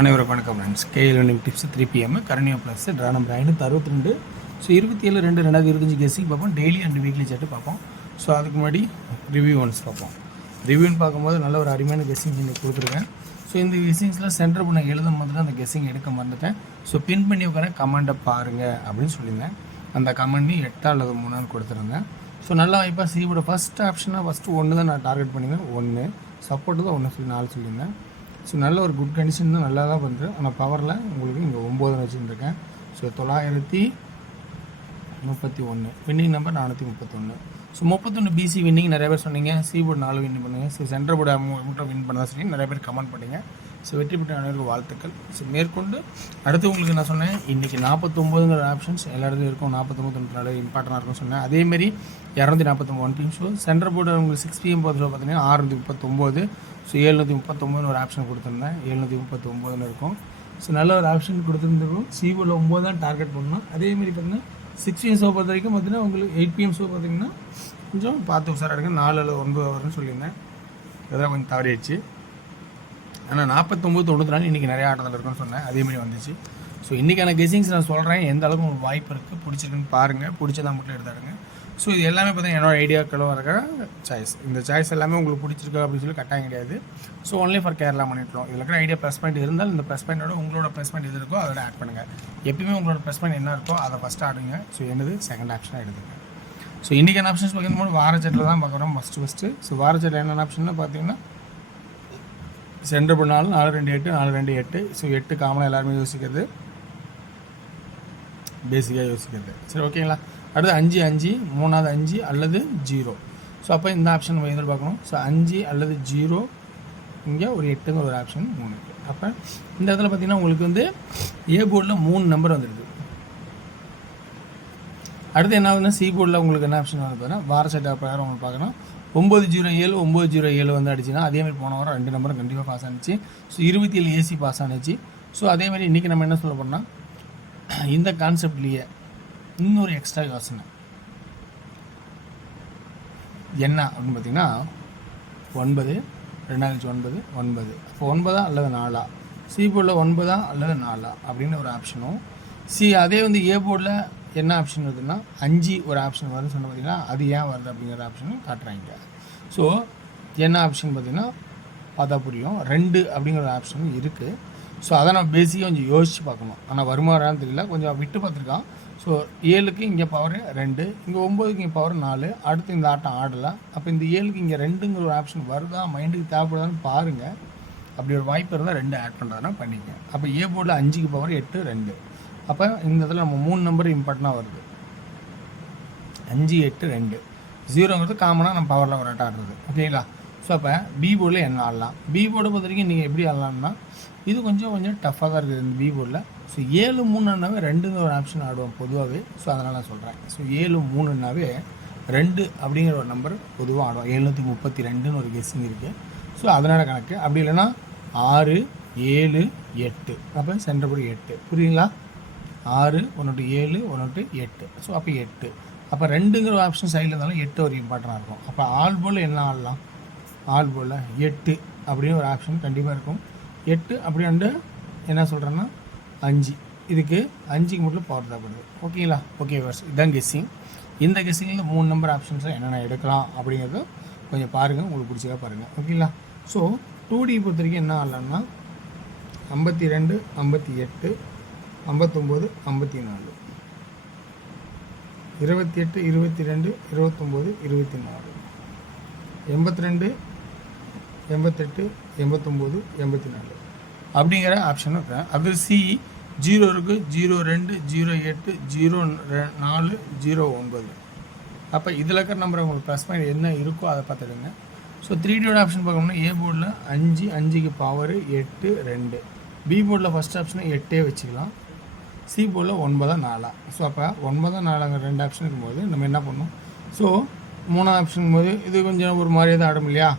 அனைவரும் வணக்கம் friends. KL tips 3 PM Karunya plus draw number 562. So 27/2/2025 guessing பார்ப்போம். டெய்லி அண்ட் வீக்லி சார்ட்டு பார்ப்போம். So அதுக்கு முன்னாடி ரிவ்யூ ஒன்ஸ் பார்ப்போம். ரிவ்யூன்னு பார்க்கும்போது நல்ல ஒரு அருமையான கெஸ்ஸிங் இன்னைக்கு கொடுத்துருக்கேன். ஸோ இந்த கெஸ்ஸிங்ஸில் சென்டர் பண்ண எழுதும் போது தான் அந்த கெஸ்ஸிங் எடுக்க மறந்துட்டேன். ஸோ பின் பண்ணி உட்கார கமெண்ட்டை பாருங்கள் அப்படின்னு சொல்லியிருந்தேன். அந்த கமெண்ட் 8 அல்லது 3 கொடுத்துருந்தேன். ஸோ நல்லா வாய்ப்பாக சிவோட ஃபஸ்ட் ஆப்ஷனாக ஃபஸ்ட்டு 1 தான் நான் டார்கெட் பண்ணியிருந்தேன். 1 சப்போர்ட்டு தான் 1 சொல்லி 4 சொல்லியிருந்தேன். ஸோ நல்ல ஒரு குட் கண்டிஷன் தான், நல்லா தான் பண்ணுறேன். ஆனால் பவரில் உங்களுக்கு இங்கே 9 வச்சுருக்கேன். So 931 winning number 431. So 31 PC winning நிறைய பேர் சொன்னீங்க. சி போர்டு 4 வின் பண்ணுங்க. ஸோ சென்டர் போர்டு மட்டும் வின் பண்ணதான் சொல்லி நிறைய பேர் கமெண்ட் பண்ணிங்க. ஸோ வெற்றி பெற்ற அனைவருக்கு வாழ்த்துக்கள். ஸோ மேற்கொண்டு அடுத்து உங்களுக்கு நான் சொன்னேன் இன்றைக்கி 49ங்கிற ஆப்ஷன்ஸ் எல்லா இடத்துலையும் இருக்கும். 49 இம்பார்ட்டனாக இருக்கும்னு சொன்னேன். அதேமாரி 249 1 PM ஷோ சென்டர் போர்டு உங்களுக்கு 6 PM போகிற ஷோ பார்த்தீங்கன்னா 639. ஸோ 739 ஒரு ஆப்ஷன் கொடுத்துருந்தேன். 739 இருக்கும். ஸோ நல்ல ஒரு ஆப்ஷன் கொடுத்துருந்துருக்கும். சி போர்டில் 9 தான் டார்கெட் பண்ணணும். அதேமாதிரி பார்த்தீங்கன்னா 6 PM ஷோ பொறுத்த வரைக்கும் பார்த்தீங்கன்னா உங்களுக்கு 8 PM ஷோ பார்த்தீங்கன்னா கொஞ்சம் பார்த்து உசாராக எடுங்க. 4 அல்லது 9 வரும்னு சொல்லியிருந்தேன். இதெல்லாம் கொஞ்சம் தவறிடுச்சு. ஆனால் 49 94 இன்றைக்கி நிறைய ஆட்டத்தில் இருக்குன்னு சொன்னேன். அதேமாதிரி வந்துச்சு. ஸோ இன்றைக்கான கெஸிங்ஸ் நான் சொல்கிறேன். எந்த அளவுக்கு உங்களுக்கு வாய்ப்பு இருக்குது, பிடிச்சிருக்குன்னு பாருங்கள். பிடிச்சதான் மட்டும் எடுத்தாடுங்க. ஸோ இது எல்லாமே பார்த்தீங்கன்னா என்னோட ஐடியாக்களும் இருக்கிற சாய்ஸ். இந்த சாய்ஸ் எல்லாமே உங்களுக்கு பிடிச்சிருக்கா அப்படின்னு சொல்லி கட்டாயம் கிடையாது. ஸோ ஒன்லி ஃபார் கேரளா பண்ணிட்டோம். இதில் இருக்கிற ஐடியா ப்ளஸ் பாயிண்ட் இருந்தால் இந்த ப்ளஸ் பாயிண்டோட உங்களோட ப்ளஸ் பாயிண்ட் எது இருக்கோ அதோட ஆட் பண்ணுங்கள். எப்பயுமே உங்களோட ப்ளஸ் பாயிண்ட் என்ன இருக்கோ அதை ஃபஸ்ட்டு ஆடுங்க. ஸோ என்னது செகண்ட் ஆப்ஷனாக எடுத்துங்க. ஸோ இன்றைக்கான ஆப்ஷன்ஸ் பார்க்கும்போது வாரச்சட்டில் தான் பார்க்குறோம் ஃபஸ்ட்டு. ஸோ வாரச்சட்டில் என்னென்ன ஆப்ஷன்னா பார்த்தீங்கன்னா சென்டர் பண்ணாலும் 4 2 8 4 2 8. ஸோ 8 காமனாக எல்லாருமே யோசிக்கிறது, பேசிக்காக யோசிக்கிறது. சரி ஓகேங்களா. அடுத்து 5 5 3வது 5 அல்லது 0. ஸோ அப்போ இந்த ஆப்ஷன் நம்ம எதிர்பார்க்கணும். ஸோ 5 அல்லது 0, இங்கே ஒரு 8ங்கிற ஒரு ஆப்ஷன் 3. அப்போ இந்த இடத்துல பார்த்தீங்கன்னா உங்களுக்கு வந்து ஏ போர்டில் 3 நம்பர் வந்துடுது. அடுத்து என்ன ஆகுதுன்னா சி போர்டில் உங்களுக்கு என்ன ஆப்ஷன் வந்து பார்த்தீங்கன்னா வார செட் பிரகாரம் உங்களுக்கு பார்க்கணும். 907 907 வந்து அடிச்சுன்னா அதேமாதிரி போன வாரம் 2 நம்பரும் கண்டிப்பாக பாஸ் ஆனிச்சு. ஸோ 27 ஏசி பாஸ் ஆனிச்சு. ஸோ அதேமாதிரி இன்றைக்கி நம்ம என்ன சொல்ல போனால் இந்த கான்செப்ட்லேயே இன்னொரு எக்ஸ்ட்ரா யோசனை என்ன அப்படின்னு பார்த்தீங்கன்னா 9 2 9 அப்போ 9 அல்லது 4 சி போர்டில் 9 அல்லது 4 அப்படின்னு ஒரு ஆப்ஷனும். அதே வந்து ஏ போர்டில் என்ன ஆப்ஷன் வருதுன்னா 5 ஒரு ஆப்ஷன் வருதுன்னு சொன்ன பார்த்தீங்கன்னா அது ஏன் வருது அப்படிங்கிற ஆப்ஷனும் காட்டுறாங்க. ஸோ என்ன ஆப்ஷன் பார்த்தீங்கன்னா பார்த்தா புரியும். 2 அப்படிங்கிற ஒரு ஆப்ஷனும் இருக்குது. ஸோ அதை நான் பேசிக்காக கொஞ்சம் யோசித்து பார்க்கணும். ஆனால் வருமானம் தெரியல, கொஞ்சம் விட்டு பார்த்துருக்கான். ஸோ 7க்கு இங்கே பவர் 2, இங்கே 9க்கு இங்கே பவர் 4. அடுத்து இந்த ஆட்டம் ஆடலாம். அப்போ இந்த 7க்கு இங்கே 2ங்கிற ஒரு ஆப்ஷன் வருதா, மைண்டுக்கு தேவைப்படுதான்னு பாருங்கள். அப்படி ஒரு வாய்ப்பு இருந்தால் 2 ஆட் பண்ணுறதுனா பண்ணிக்கங்க. அப்போ ஏ போர்டில் 5க்கு பவர் 8 2. அப்போ இந்த இடத்துல நம்ம 3 நம்பர் இம்பார்ட்டனாக வருது. 5 8 2 0ங்கிறது காமனாக நம்ம பவரில் ஒரு ஆட்டம் ஆடுறது. ஓகேங்களா. ஸோ அப்போ பி போர்டில் என்ன ஆடலாம். பி போர்டை பொறுத்த வரைக்கும் நீங்கள் எப்படி ஆடலாம்னா இது கொஞ்சம் டஃப்பாக தான் இருக்குது இந்த பி போர்டில். ஸோ 7 3னாவே 2ங்கிற ஒரு ஆப்ஷன் ஆடுவோம் பொதுவாகவே. ஸோ அதனால் நான் சொல்கிறேன். ஸோ 7 3னாவே 2 அப்படிங்கிற ஒரு நம்பர் பொதுவாக ஆடுவோம். 732ன்னு ஒரு கெஸ்ஸிங் இருக்குது. ஸோ அதனால் கணக்கு. அப்படி இல்லைன்னா 6 7 8. அப்போ சென்டர் போர்டு 8. புரியுங்களா. 6 1 7 1 8. ஸோ அப்போ 8. அப்போ 2ங்கிற ஆப்ஷன் சைடில் இருந்தாலும் 8 ஒரு இம்பார்ட்டனாக இருக்கும். அப்போ ஆல் போர்டில் என்ன ஆடலாம். ஆல் போர்டில் 8 அப்படின்னு ஒரு ஆப்ஷன் கண்டிப்பாக இருக்கும். 8 அப்படின்ட்டு என்ன சொல்கிறேன்னா 5. இதுக்கு 5க்கு மட்டும் பவர் தேவைப்படுது. ஓகேங்களா. ஓகே வர்ஸ் இதுதான் கெஸ்ஸிங். இந்த கெஸ்ஸிங்கில் 3 நம்பர் ஆப்ஷன்ஸை என்னென்ன எடுக்கலாம் அப்படிங்கிறது கொஞ்சம் பாருங்கள். உங்களுக்கு பிடிச்சதா பாருங்கள். ஓகேங்களா. ஸோ 2D பொறுத்த வரைக்கும் என்ன ஆடலாம்னா 52 58 59 54 28 22 29 24 82 88 89 84 அப்படிங்கிற ஆப்ஷன் இருக்கேன். அது சி 0 இருக்குது 02 08 04 09. அப்போ இதில் இருக்கிற நம்பர் உங்களுக்கு ப்ளஸ் பாயிண்ட் என்ன இருக்கோ அதை பார்த்துடுங்க. ஸோ 3Dயோட ஆப்ஷன் பார்க்கணும்னா ஏ போர்டில் 5 5க்கு பவர் 8 2. பி போர்டில் ஃபஸ்ட் ஆப்ஷனை 8 வச்சுக்கலாம். சி போர்டில் 9 4. ஸோ அப்போ 9 4ங்கிற 2 ஆப்ஷன் இருக்கும்போது நம்ம என்ன பண்ணோம். ஸோ 3வது ஆப்ஷன் போது இது கொஞ்சம் ஒரு மாதிரியே தான் ஆடும் இல்லையா.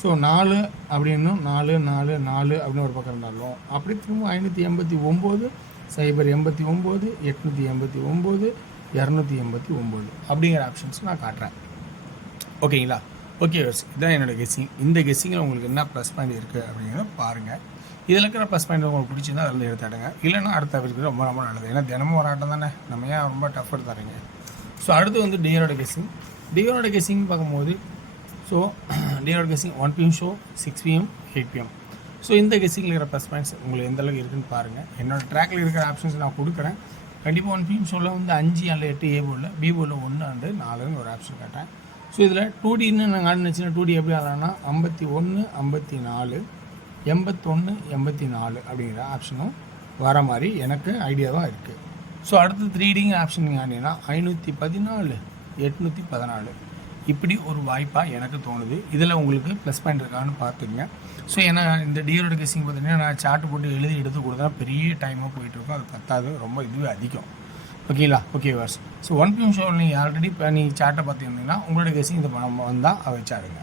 ஸோ 4 அப்படின்னும் 4 4 4 அப்படின்னு ஒரு பக்கம் இருந்தாலும் அப்படி திரும்ப 589 089 889 289 அப்படிங்கிற ஆப்ஷன்ஸ் நான் காட்டுறேன். ஓகேங்களா. ஓகே வர்ஸ் இதுதான் என்னோடய கெஸ்ஸிங். இந்த கெஸ்ஸிங்கில் உங்களுக்கு என்ன ப்ளஸ் பாயிண்ட் இருக்குது அப்படிங்கிறத பாருங்கள். இதில் இருக்கிற ப்ளஸ் பாயிண்ட் உங்களுக்கு பிடிச்சிருந்தா அதில் எடுத்தாடுங்க, இல்லைன்னா அடுத்த தவிர்க்கிறது ரொம்ப ரொம்ப நல்லது. ஏன்னா தினமும் ஒரு ஆட்டம் தானே, நம்ம ஏன் ரொம்ப டஃப் எடுத்தாருங்க. ஸோ அடுத்து வந்து டியரோட கெஸ்ஸிங். டியரோட கெஸ்ஸிங் பார்க்கும்போது ஸோ டியரோட guessing 1 PM show, 6 PM, 8 PM. So இந்த கெஸ்ஸிங்கில் இருக்கிற ப்ளஸ் பாயிண்ட்ஸ் உங்களுக்கு எந்த அளவுக்கு இருக்குன்னு பாருங்கள். என்னோடய ட்ராக்கில் இருக்கிற ஆப்ஷன்ஸ் நான் கொடுக்குறேன். கண்டிப்பாக 1 PM ஷோவில் வந்து 5 அல்ல 8 ஏ போர்டில், பி போர்டில் 1 அண்டு 4ன்னு ஒரு ஆப்ஷன் காட்டேன். ஸோ இதில் 2Dன்னு நாங்கள் ஆடினுச்சுன்னா 2D எப்படி ஆடலாம்னா 51, 54, 81, 84 அப்படிங்கிற ஆப்ஷனும் வர மாதிரி எனக்கு ஐடியாவாக இருக்குது. ஸோ அடுத்து 3Dங்க ஆப்ஷன் நீங்கள் ஆடினீங்கன்னா 514, 814 இப்படி ஒரு வாய்ப்பாக எனக்கு தோணுது. இதில் உங்களுக்கு ப்ளஸ் பாயிண்ட் இருக்கான்னு பார்த்துங்க. ஸோ ஏன்னா இந்த டியரோட கெஸ்ஸிங் பார்த்தீங்கன்னா நான் சார்ட் போட்டு எழுதி எடுத்து கொடுத்தா பெரிய டைமாக போயிட்டுருக்கும், அது பத்தாது, ரொம்ப இதுவே அதிகம். ஓகேங்களா? Okay Wars. ஸோ 1 PM ஷோவில் நீங்கள் ஆல்ரெடி இப்போ நீங்கள் சார்ட்டை பார்த்துருந்தீங்கன்னா உங்களோட கெஸ்ஸிங் இந்த பணம் வந்தால் அதை வச்சாடுங்க.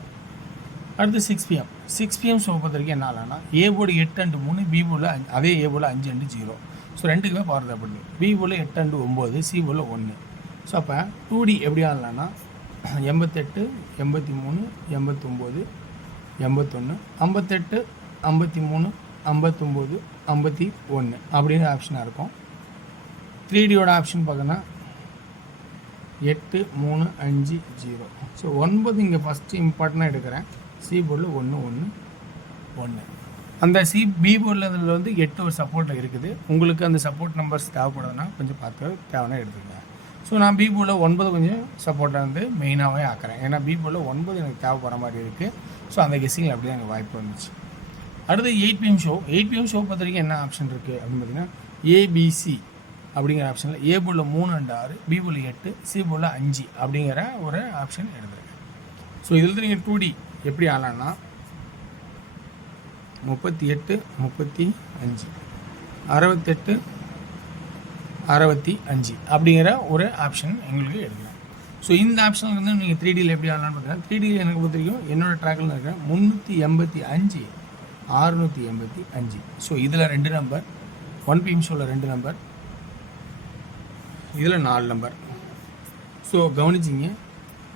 அடுத்து 6 PM. 6 PM ஷோ பொறுத்த வரைக்கும் என்ன ஆகலாம்னா ஏ போர்டு 8 அண்டு 3, பி போர்டில் அதே ஏ போர்டில் 5 அண்டு 0. ஸோ ரெண்டுக்குமே பவர் தேவைப்படுது. பி போர்டில் 8 அண்டு 9, சி போர்டில் 1. ஸோ அப்போ 2D எப்படி ஆடலாம்னா 88, 83, 89, 81, 58, 53, 59, 51 அப்படின்னு ஆப்ஷனாக இருக்கும். 3Dயோட ஆப்ஷன் பார்த்தோன்னா 8, 3, 5, 0. ஸோ 9 இங்கே ஃபஸ்ட்டு இம்பார்ட்டண்ட்டாக எடுக்கிறேன். சி போர்டில் 1, 1, 1. அந்த பி போர்டில் இதில் வந்து 8 ஒரு சப்போர்ட்டில் இருக்குது. உங்களுக்கு அந்த சப்போர்ட் நம்பர்ஸ் தேவைப்படுதுன்னா கொஞ்சம் பார்த்து தேவைன்னா எடுத்துக்கங்க. ஸோ நான் பி போர்டில் 9 கொஞ்சம் சப்போர்ட்டாக வந்து மெயினாகவே ஆக்கிறேன். ஏன்னா பி போர்டில் 9 எனக்கு தேவைப்படுற மாதிரி இருக்குது. ஸோ அந்த கெஸ்ஸிங்கில் அப்படி தான் எனக்கு வாய்ப்பு வந்துச்சு. அடுத்து 8 PM ஷோ. 8 PM ஷோ பொறுத்த வரைக்கும் என்ன ஆப்ஷன் இருக்குது அப்படின்னு பார்த்தீங்கன்னா ஏபிசி அப்படிங்கிற ஆப்ஷனில் ஏ போர்டில் 3 அண்டு 6, பி போர்டில் 8, சி போர்டில் 5 அப்படிங்கிற ஒரு ஆப்ஷன் எடுத்துருக்கேன். ஸோ இதில் நீங்கள் 2D எப்படி ஆடலாம்னா 38, 35, 68, 65 அப்படிங்கிற ஒரு ஆப்ஷன் எங்களுக்கு எடுக்கலாம். ஸோ இந்த ஆப்ஷனில் வந்து நீங்கள் 3Dயில் எப்படி ஆடலாம்னு பார்த்தீங்கன்னா 3Dயில் எனக்கு பொறுத்த வரைக்கும் என்னோடய ட்ராக்கில் இருக்கிற 385, 685. ஸோ இதில் 2 நம்பர், 1 PM ஷோவில் 2 நம்பர், இதில் 4 நம்பர். ஸோ கவனிச்சிங்க,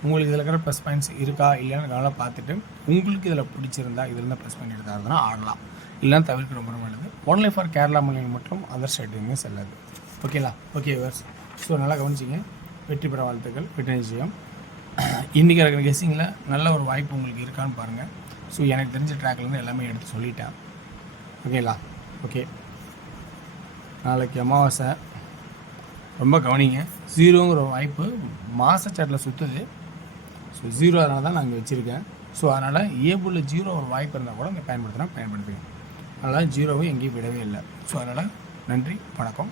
உங்களுக்கு இதில் இருக்கிற ப்ளஸ் பாயிண்ட்ஸ் இருக்கா இல்லைன்னு நல்லா பார்த்துட்டு உங்களுக்கு இதில் பிடிச்சிருந்தா இதில் இருந்தால் ப்ளஸ் பாயிண்ட் எடுத்தாருன்னா ஆடலாம், இல்லைன்னா தவிர்க்க ரொம்ப நல்லது. ஒன்லி ஃபார் கேரளா மாநிலம் மற்றும் அதர் ஸ்டேட்டுமே செல்லாது. ஓகேங்களா? Okay verse. ஸோ நல்லா கவனிச்சிங்க. வெற்றி பெற வாழ்த்துக்கள். வெற்றி நிச்சயம். இன்றைக்கி இருக்கிற கெஸ்ஸிங்கில் நல்ல ஒரு வாய்ப்பு உங்களுக்கு இருக்கான்னு பாருங்கள். ஸோ எனக்கு தெரிஞ்ச ட்ராக்லேருந்து எல்லாமே எடுத்து சொல்லிட்டேன். ஓகேங்களா? ஓகே. நாளைக்கு அமாவாசை, ரொம்ப கவனிங்க. 0ங்கிற வாய்ப்பு மாத சாட்டில் சுற்றுது. ஸோ 0 அதனால தான் நான் இங்கே வச்சுருக்கேன். ஸோ அதனால் ஏ போர்டில் 0 ஒரு வாய்ப்பு இருந்தால் கூட இங்கே பயன்படுத்தினா பயன்படுத்துங்க. அதனால் 0வை எங்கேயும் விடவே இல்லை. ஸோ அதனால் நன்றி, வணக்கம்.